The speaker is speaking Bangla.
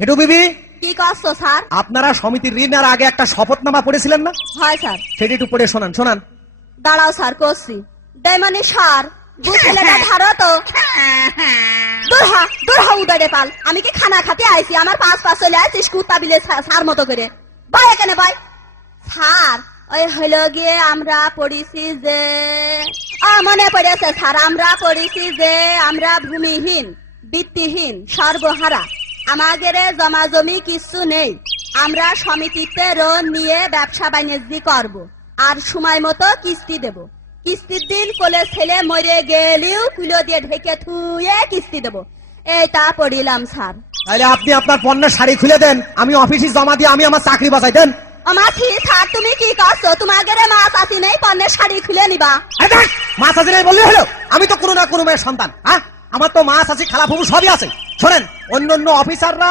হেটু বিবি, কি করছো স্যার? আপনারা সমিতির ঋণের আগে একটা শপথনামা পড়েছিলেন না? হয় স্যার। সেটি একটু পড়ে শোনান শোনান। দাঁড়াও স্যার, করছি। ডেমনি সার বুঝলেটা ধারো তো। দূর হা উদয় পাল, আমি কি খানা খাতে আইছি? আমার পাঁচ চলে আইছিস কুত্তা বিলে সার মতো করে। ভাই এখানে ভাই। স্যার ওই হলো গিয়ে আমরা পড়িছি যে, মনে পড়েছে স্যার, আমরা পড়িছি যে আমরা ভূমিহীন, বৃত্তিহীন, সর্বহারা, আমাদের জমা জমি কিছু নেই, আমরা সমিতিতে ঋণ নিয়ে ব্যবসা বাণিজ্য করব, আর সময় মতো কিস্তি দেব। কিস্তির দিন কোলে ছেলে মরে গেলেও কুলো দিয়ে ঢেকে থুয়ে কিস্তি দেব। এইটা পড়িলাম স্যার। তাহলে আপনি আপনার পণ্যের শাড়ি খুলে দেন, আমি অফিসে জমা দিয়ে আমি আমার চাকরি বাঁচাই দেন। মাছি স্যার, তুমি কি করছো? তোমাদের মাছ আসি নেই পণ্যের শাড়ি খুলে নিবা? মাছ আছে নাই বললে হলো? আমি তো কোনো না কোনো মেয়ের সন্তান। হ্যাঁ, আমার তো মাছ আছে, খালা ফুফু সবই আছে। শোনেন, অন্য অফিসাররা